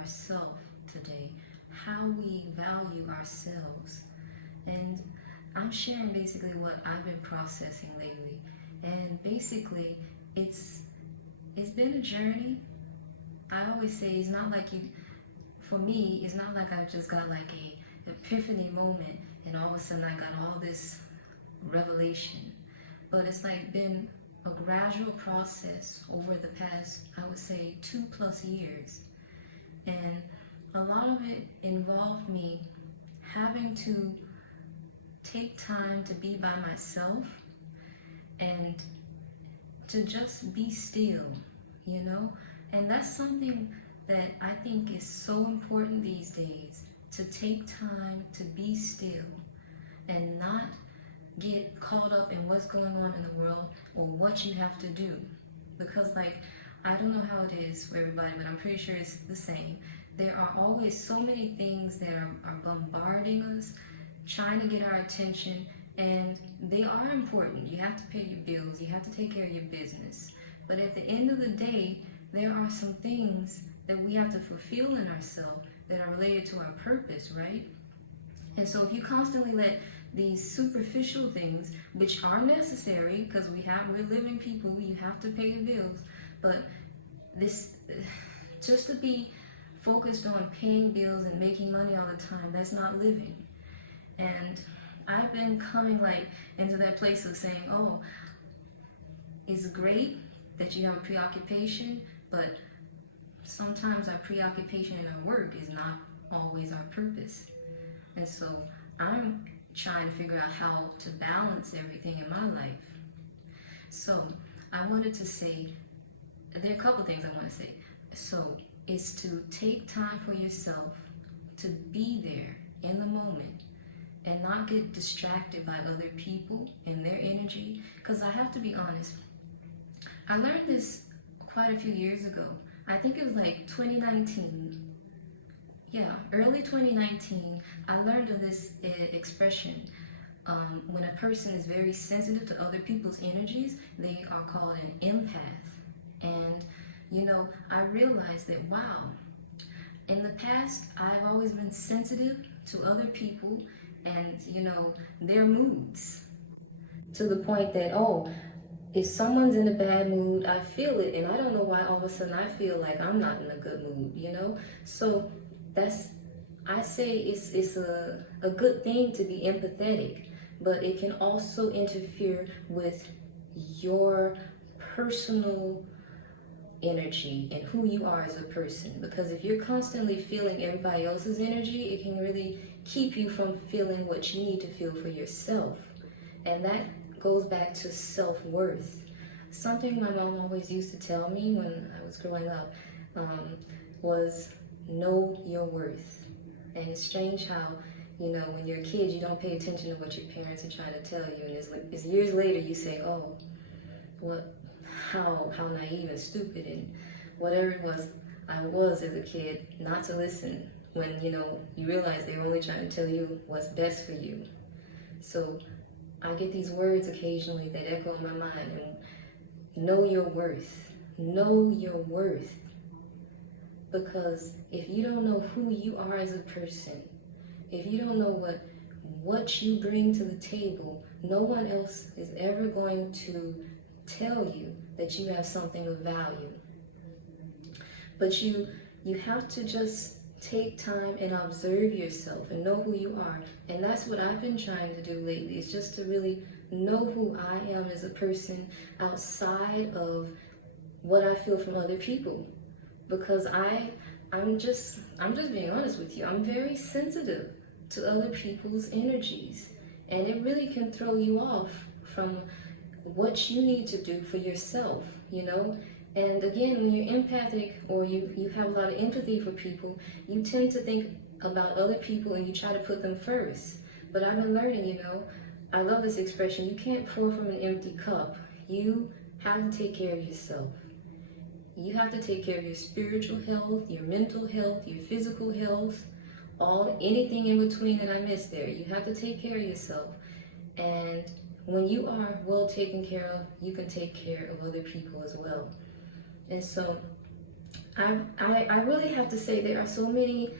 ourselves today, how we value ourselves. And I'm sharing basically what I've been processing lately. And basically, it's it's been a journey. I always say it's not like you, for me, it's not like I just got like a epiphany moment and all of a sudden I got all this revelation. But it's like been a gradual process over the past, I would say, 2+ years. And a lot of it involved me having to take time to be by myself and to just be still, you know? And that's something that I think is so important these days, to take time to be still and not get caught up in what's going on in the world or what you have to do. Because like, I don't know how it is for everybody, but I'm pretty sure it's the same. There are always so many things that are bombarding us, trying to get our attention, and they are important. You have to pay your bills, you have to take care of your business. But at the end of the day, there are some things that we have to fulfill in ourselves that are related to our purpose, right? And so if you constantly let these superficial things, which are necessary because we're living people, you have to pay your bills, but this, just to be focused on paying bills and making money all the time, that's not living. And I've been coming like into that place of saying, oh, it's great that you have a preoccupation, but sometimes our preoccupation in our work is not always our purpose. And so I'm trying to figure out how to balance everything in my life. So I wanted to say, there are a couple things I want to say. So it's to take time for yourself, to be there in the moment and not get distracted by other people and their energy. Because I have to be honest, I learned this quite a few years ago. I think it was like 2019. Yeah, early 2019, I learned of this expression. When a person is very sensitive to other people's energies, they are called an empath. And, you know, I realized that, wow, in the past, I've always been sensitive to other people and, you know, their moods. To the point that, oh, if someone's in a bad mood, I feel it, and I don't know why all of a sudden I feel like I'm not in a good mood, you know? So I say it's a good thing to be empathetic, but it can also interfere with your personal energy and who you are as a person. Because if you're constantly feeling everybody else's energy, it can really keep you from feeling what you need to feel for yourself. And that goes back to self-worth. Something my mom always used to tell me when I was growing up was, know your worth. And it's strange how, you know, when you're a kid, you don't pay attention to what your parents are trying to tell you. And it's years later you say, oh, how naive and stupid and whatever it was I was as a kid, not to listen when, you know, you realize they're only trying to tell you what's best for you. So I get these words occasionally that echo in my mind, and know your worth. Know your worth. Because if you don't know who you are as a person, if you don't know what you bring to the table, no one else is ever going to tell you that you have something of value. But you have to just take time and observe yourself and know who you are. And that's what I've been trying to do lately, is just to really know who I am as a person outside of what I feel from other people. Because I'm just being honest with you, I'm very sensitive to other people's energies. And it really can throw you off from what you need to do for yourself, you know? And again, when you're empathic or you have a lot of empathy for people, you tend to think about other people and you try to put them first. But I've been learning, you know, I love this expression, you can't pour from an empty cup. You have to take care of yourself. You have to take care of your spiritual health, your mental health, your physical health, anything in between that I missed there. You have to take care of yourself. And when you are well taken care of, you can take care of other people as well. And so I really have to say there are so many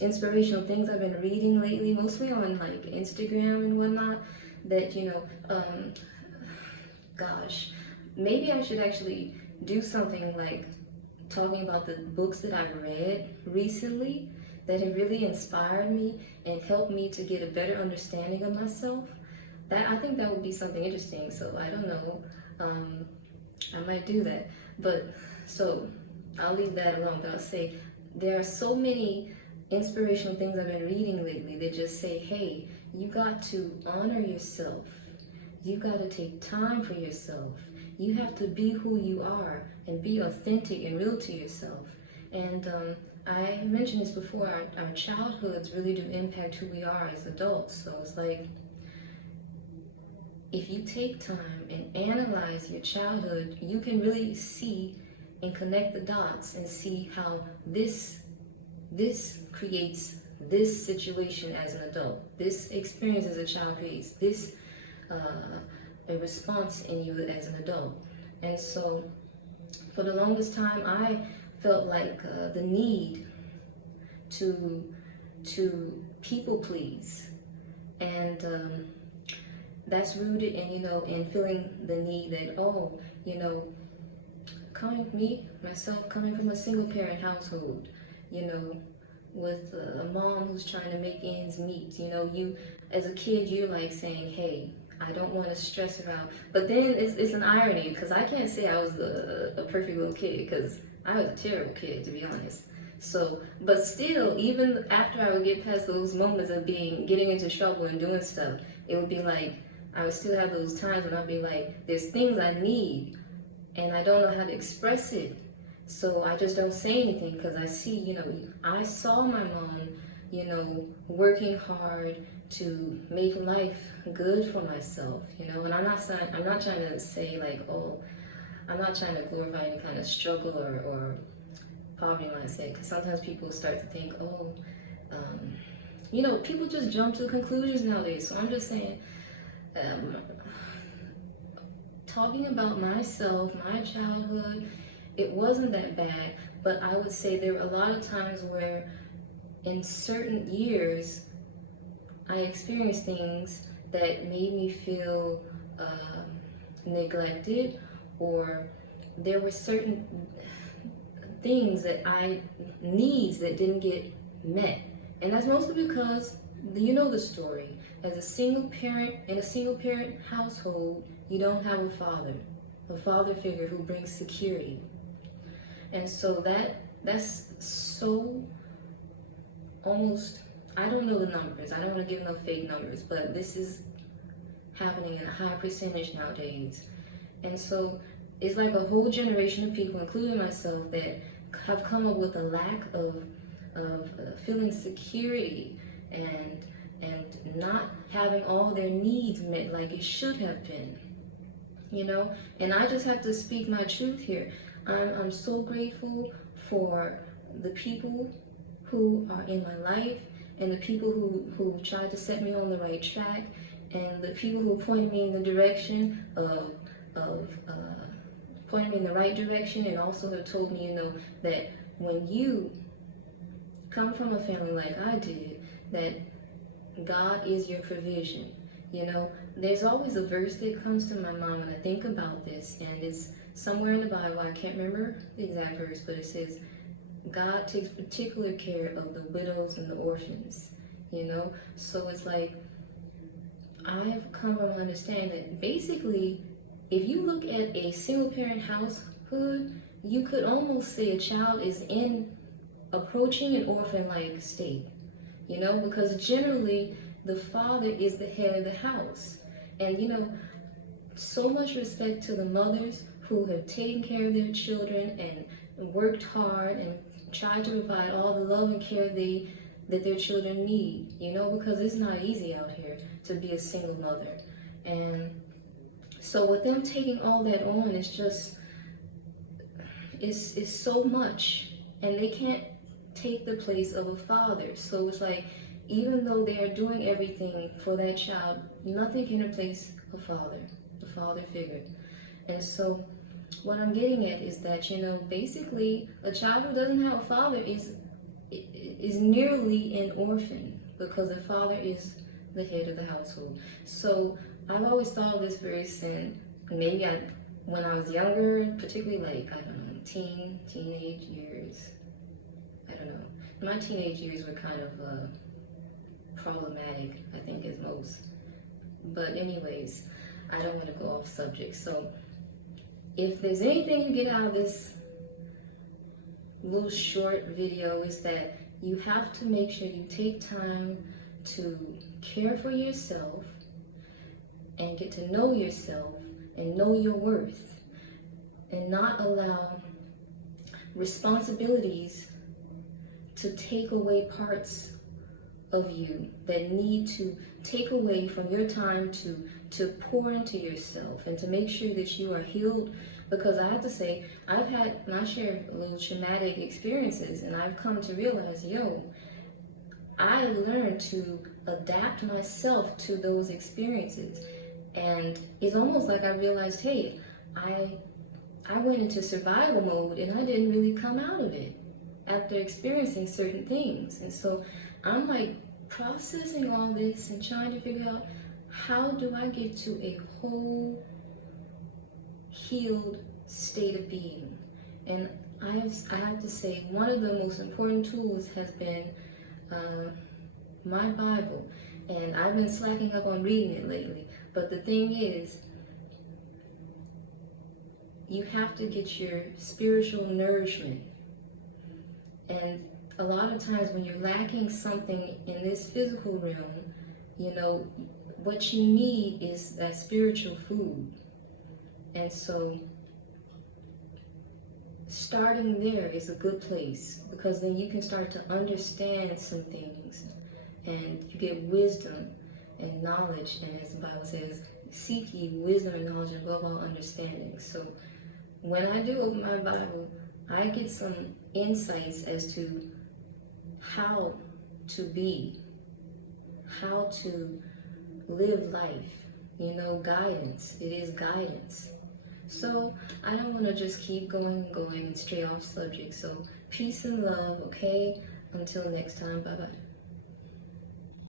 inspirational things I've been reading lately, mostly on like Instagram and whatnot, that, gosh, maybe I should actually do something like talking about the books that I've read recently that have really inspired me and helped me to get a better understanding of myself. That, I think that would be something interesting. So I don't know. I might do that. But so I'll leave that alone. But I'll say there are so many inspirational things I've been reading lately that just say, hey, you got to honor yourself. You got to take time for yourself. You have to be who you are and be authentic and real to yourself. And I mentioned this before, our childhoods really do impact who we are as adults. So it's like, if you take time and analyze your childhood, you can really see and connect the dots and see how this creates this situation as an adult. This experience as a child creates this a response in you as an adult. And so for the longest time, I felt like the need to people please, and that's rooted in, in feeling the need that, coming from a single parent household, with a mom who's trying to make ends meet, you as a kid, you're like saying, hey, I don't want to stress her out. But then it's an irony, because I can't say I was a perfect little kid, because I was a terrible kid, to be honest. So, but still, even after I would get past those moments of getting into trouble and doing stuff, it would be like, I would still have those times when I'd be like, there's things I need, and I don't know how to express it. So I just don't say anything, because I see, I saw my mom, working hard to make life good for myself, and I'm not trying to say like, oh, I'm not trying to glorify any kind of struggle or poverty mindset, because sometimes people start to think, oh, people just jump to conclusions nowadays. So I'm just saying, talking about myself, my childhood, it wasn't that bad, but I would say there were a lot of times where in certain years I experienced things that made me feel neglected, or there were certain things needs that didn't get met. And that's mostly because, the story. As a single parent, in a single parent household, you don't have a father figure who brings security. And so that's so almost, I don't know the numbers, I don't want to give no fake numbers, but this is happening in a high percentage nowadays. And so it's like a whole generation of people, including myself, that have come up with a lack of feeling security and not having all their needs met like it should have been, and I just have to speak my truth here. I'm so grateful for the people who are in my life, and the people who tried to set me on the right track, and the people who pointed me in the direction pointed me in the right direction, and also have told me, that when you come from a family like I did, that God is your provision. There's always a verse that comes to my mind when I think about this, and it's somewhere in the Bible. I can't remember the exact verse, but it says, God takes particular care of the widows and the orphans, So it's like, I've come to understand that basically, if you look at a single parent household, you could almost say a child is approaching an orphan-like state, because generally the father is the head of the house. And, so much respect to the mothers who have taken care of their children and worked hard and tried to provide all the love and care that their children need, because it's not easy out here to be a single mother. And so with them taking all that on, it's so much, and they can't take the place of a father. So it's like, even though they are doing everything for that child, nothing can replace the father figure. And so what I'm getting at is that, basically a child who doesn't have a father is nearly an orphan because the father is the head of the household. So I've always thought of this verse, and maybe when I was younger, particularly like, I don't know, teenage years, I don't know. My teenage years were kind of problematic, I think, as most. But anyways, I don't want to go off subject. So if there's anything you get out of this little short video, is that you have to make sure you take time to care for yourself and get to know yourself and know your worth, and not allow responsibilities to take away parts of you that need to take away from your time to pour into yourself and to make sure that you are healed. Because I have to say, I've had my share of little traumatic experiences, and I've come to realize, I learned to adapt myself to those experiences. And it's almost like I realized, hey, I went into survival mode and I didn't really come out of it after experiencing certain things. And so I'm like processing all this and trying to figure out, how do I get to a whole healed state of being? And I have to say, one of the most important tools has been my Bible. And I've been slacking up on reading it lately. But the thing is, you have to get your spiritual nourishment. And a lot of times when you're lacking something in this physical realm, what you need is that spiritual food. And so starting there is a good place, because then you can start to understand some things, and you get wisdom and knowledge. And as the Bible says, seek ye wisdom and knowledge above all understanding. So when I do open my Bible, I get some insights as to how to be, how to live life, guidance. It is guidance. So I don't want to just keep going and stray off subject. So peace and love, okay? Until next time, bye-bye.